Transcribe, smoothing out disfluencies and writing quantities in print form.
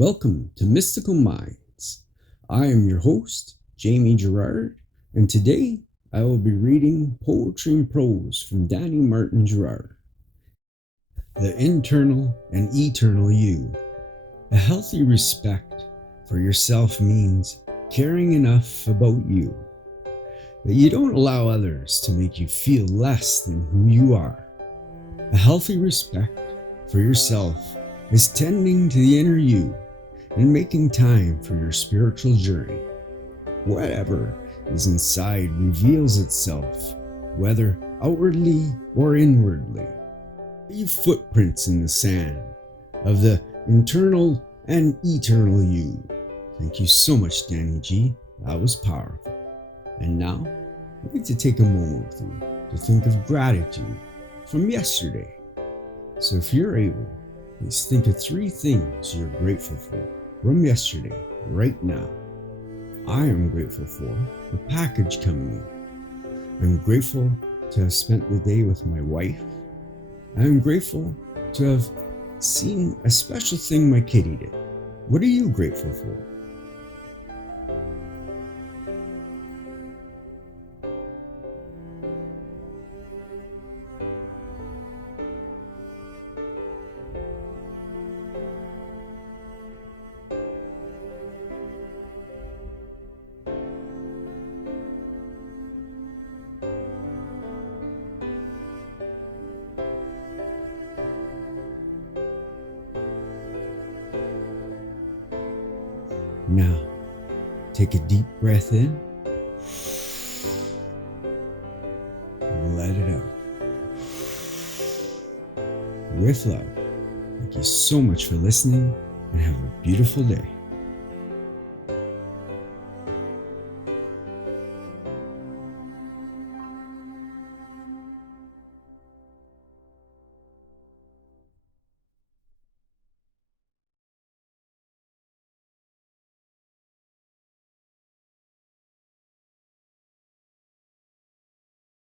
Welcome to Mystical Minds. I am your host, Jamie Girard, and today I will be reading Poetry and Prose from Danny Martin Girard. The internal and eternal you. A healthy respect for yourself means caring enough about you that you don't allow others to make you feel less than who you are. A healthy respect for yourself is tending to the inner you and making time for your spiritual journey. Whatever is inside reveals itself, whether outwardly or inwardly. Leave footprints in the sand of the internal and eternal you. Thank you so much, Danny G. That was powerful. And now, I'd like to take a moment with you to think of gratitude from yesterday. So if you're able, please think of 3 things you're grateful for from yesterday, right now. I am grateful for the package coming in. I'm grateful to have spent the day with my wife. I'm grateful to have seen a special thing my kitty did. What are you grateful for? Now, take a deep breath in and let it out. With love. Thank you so much for listening and have a beautiful day.